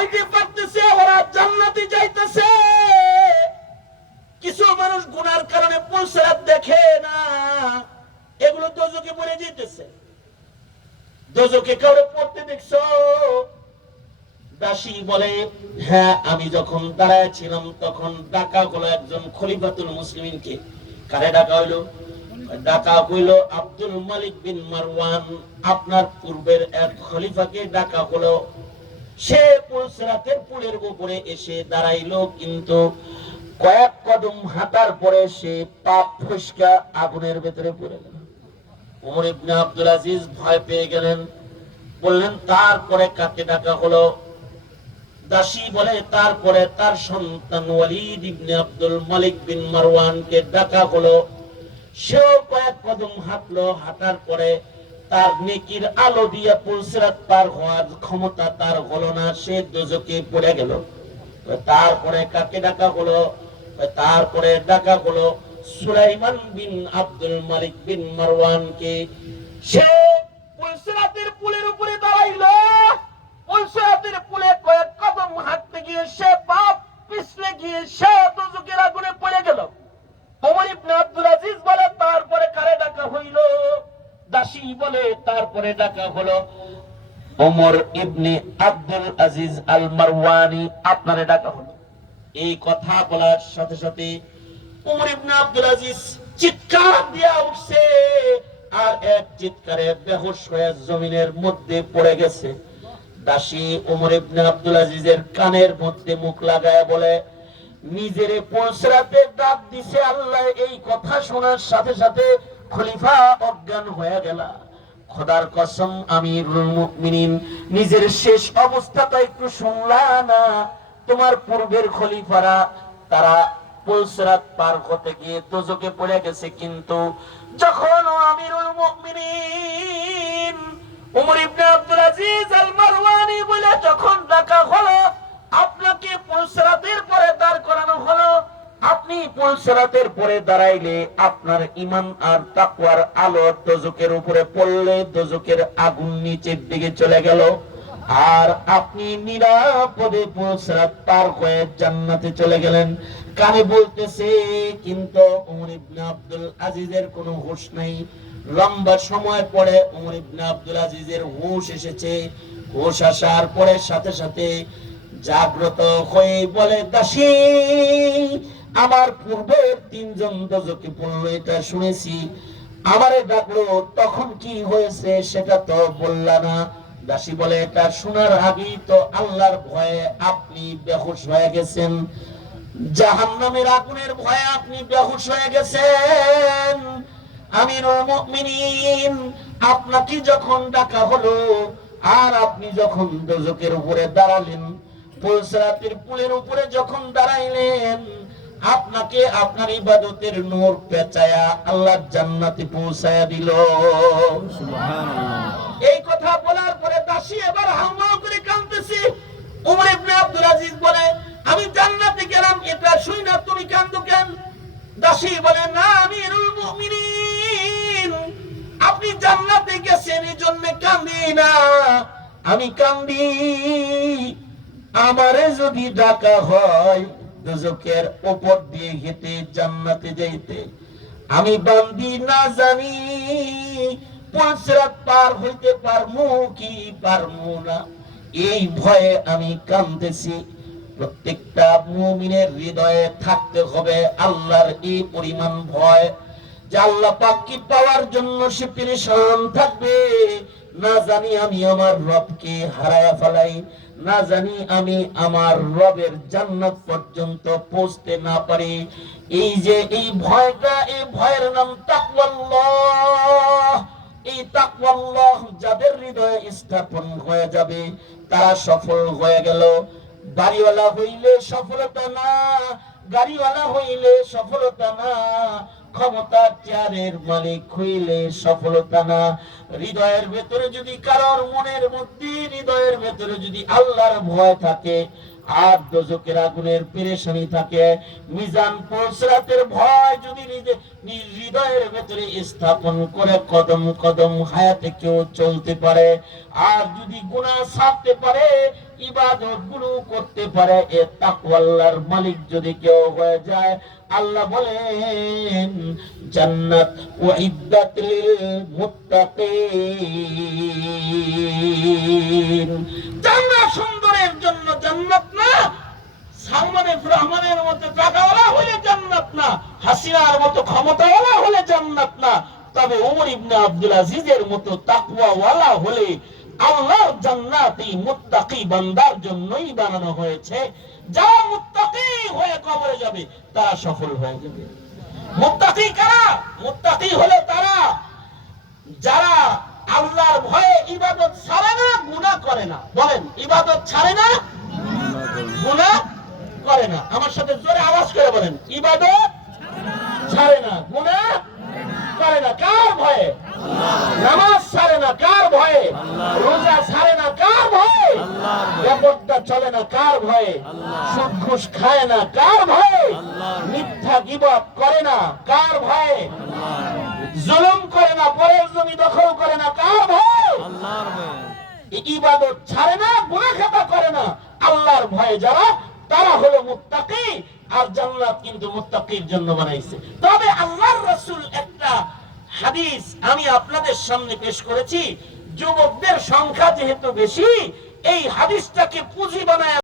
হইতে পারতেছে ওরা জান্নাতে যাইতেছে। কিছু মানুষ গুনার কারণে পুলসেরাত দেখে না। এগুলো দোজকে পড়ে যেতেছে দোজকে কাউরে পড়তে দাসী বলে হ্যাঁ আমি যখন দাঁড়ায় ছিলাম তখন ডাকা হলো একজন খলিফাতুল মুসলিমিনকে। কারে ডাকা হইল? ডাকা হইল আব্দুল মালিক বিন মারওয়ান। আপনার পূর্বের এক খলিফাকে ডাকা হলো সে পুলসরাতের পুলের উপরে এসে দাঁড়াইলো, কিন্তু কয়েক কদম হাঁটার পরে সে পাপ ফুসকা আগুনের ভেতরে পড়ে গেল। উমর ইবনে আব্দুল আজিজ ভয় পেয়ে গেলেন, বললেন, তারপরে কাকে ডাকা হলো? দাসী বলে, তারপরে তার সন্তান ওয়ালিদ ইবনে আব্দুল মালিক বিন মারওয়ানকে ডাকা হলো। সেও কয়েক কদম হাঁটলো, হাঁটার পরে তার নেকির আলো দিয়ে পুলসিরাত পার হওয়ার ক্ষমতা তার হলো না। সে দোজকে পড়ে গেল। তারপরে কাকে ডাকা হলো? তারপরে ডাকা হলো সুলাইমান বিন আব্দুল মালিক বিন মারওয়ানকে। সে পুলসিরাতের পুলের উপরে দাঁড়াইলো পুলসিরাতের পুলে কয়েক কদম হাঁটতে গিয়ে সে পাপ পিছলে গিয়ে সে দোজকের আগুনে পড়ে গেল ওমর ইবনে আব্দুল আজিজ বলে তারপরে কারে ডাকা হইল দাসী বলে তারপরে ডাকা হলো। ওমর ইবনে আব্দুল আজিজ আল মারওয়ানি আপনারে ডাকা হলো। এই কথা বলার সাথে সাথে ওমর ইবনে আব্দুল আজিজ চিৎকার দিয়া উঠছে আর এক চিৎকারে বেহুশ হয়ে জমিনের মধ্যে পড়ে গেছে। দাসী ওমর ইবনে আব্দুল আজিজের কানের মধ্যে মুখ লাগায় বলে, নিজেরে পৌঁছরাতে ডাক দিছে আল্লাহ এই কথা শোনার সাথে সাথে খলিফা অজ্ঞান হয়ে গেল। খোদার কসম মুমিনিন, নিজের শেষ অবস্থাটা একটু শুনলা না? তোমার পূর্বের খলিফারা, তারা পুলসরাত পার হতে গিয়ে দোজকে পড়ে গেছে কিন্তু যখন আমিরুল মুমিনিন, উমর ইবনে আব্দুল আজিজ আল মারওয়ানি আপনি পুলসরাতের পরে দাঁড়াইলে আপনার ইমান আর তাকওয়ার আলো দোজকের উপরে পড়লে দোজকের আগুন নিচের দিকে চলে গেল। আর আপনি নিরাপদে পুলসরাত পার হয়ে জান্নাতে চলে গেলেন। কানে বলতেছে, কিন্তু উমর ইবনে আব্দুল আজিজের কোনো হুঁশ নাই। লম্বা সময় পরে উমর ইবনে আব্দুল আজিজের হুঁশ এসেছে। হুঁশ আসার পরে সাথে সাথে জাগ্রত হয়ে বলে, দাসী আমার পূর্বের তিনজন দজকে পড়ল এটা শুনেছি। আমারে ডাকলো, তখন কি হয়েছে সেটা তো বললা না। দাসী বলে, এটা শোনার আগেই তো আল্লাহর ভয়ে আপনি বেহুশ হয়ে গেছেন। জাহান্নামের আগুনের ভয়ে আপনি বেহুশ হয়ে গেছেন। আমিরুল মুমিনিন, আপনাকে যখন ডাকা হলো, আর আপনি যখন দোজকের উপরে দাঁড়ালেন পুলসরাতের পুলের উপরে যখন দাঁড়াইলেন আপনাকে আপনার ইবাদতের নূর পেঁচায়া আল্লাহ জান্নাতে পৌঁছায়া দিল। এই কথা বলার পরে দাসী এবার হাওমাও করে কাঁদতেছি। উমর ইবনে আব্দুল আজিজ বলে আমি জান্নাতে গেলাম এটা শুই না তুমি কান্দো কেন? দাসী বলে না আমিরুল মুমিনিন। আপনি জান্নাতে গেছেন এই জন্য কান্দি না। আমি কান্দি। আমারে যদি ডাকা হয় দুজকের উপর দিয়ে হেঁটে জান্নাতে যাইতে। আমি বান্দি না জানি পুলসরাত পার হইতে পারমু কি পারমু না। এই ভয়ে আমি কান্দেছি প্রত্যেকটা মুমিনের হৃদয়ে থাকতে হবে আল্লাহর এই পরিমাণ ভয়, যে আল্লাহ পাক পাওয়ার জন্য সে পেরেশান থাকবে। না জানি আমি আমার রবকে হারায়া ফেলাই না জানি আমি আমার রবের জান্নাত পর্যন্ত পৌঁছতে না পারি। এই যে এই ভয়টা, এই ভয়ের নাম তাকওয়াল্লাহ। এই তাকওয়াল্লাহ যাদের হৃদয়ে স্থাপন হয়ে যাবে, তারা সফল হয়ে গেল। বাড়িওয়ালা হইলে সফলতা না, গাড়িওয়ালা হইলে সফলতা না। ক্ষমতার চেয়ারের মালিক হইলে সফলতা না। হৃদয়ের ভেতরে যদি কারোর মনের মধ্যে, হৃদয়ের ভেতরে যদি আল্লাহর ভয় থাকে আর দোজকের আগুনের পেরেশানি থাকে। মিজান পৌঁছরাতের ভয় যদি নিজে- হৃদয়ের ভেতরে স্থাপন করে কদম কদম হায়াতে কেউ চলতে পারে। আর যদি গুনাহ ছাড়তে পারে ইবাদতগুলো করতে পারে, এ তাকওয়াল্লার মালিক যদি কেউ হয়ে যায়, আল্লাহ বলেন, জান্নাত ওয়াইদাত লিল মুত্তাকিন। জান্নাত সুন্দরের জন্য জান্নাত না? সালমান এফ রহমানের মতো টাকাওয়ালা হলে না। হাসিনার মতো ক্ষমতাওয়ালা হলে না। তবে ওমর ইবনে আব্দুল আজিজের মতো হলে বান্দার জন্যই বানানো হয়েছে। যারা হয়ে কবরে যাবে, তারা সফল হয়ে যাবে। মুত্তাকি কারা? মুত্তাকি হলে তারা যারা আল্লাহর ভয়ে ইবাদত গুনাহ করে না। বলেন, ইবাদত ছাড়ে না, গুনাহ করে না। আমার সাথে জোরে আওয়াজ করে বলেন, ইবাদত ছাড়ে না, গুনাহ করে না। কার ভয়ে? নামাজ ছাড়ে না, কার ভয়ে? রোজা ছাড়ে না, কার ভয়ে? ব্যাপারটা চলে না, কার ভয়ে? সুদ ঘুষ খায় না, কার ভয়ে? মিথ্যা গিবত করে না, কার ভয়ে? জুলুম করে না, পরের জমি দখল করে না, কার ভয়ে? ইবাদত ছাড়ে না খাতা করে না। আল্লাহর ভয়ে যারা, তারা হলো মুত্তাকি, আর জান্নাত কিন্তু মুত্তাকির জন্য বানাইছে। তবে আল্লাহর রাসূল একটা হাদিস আমি আপনাদের সামনে পেশ করেছি, যুবকদের সংখ্যা যেহেতু বেশি, এই হাদিসটাকে পুঁজি বানায়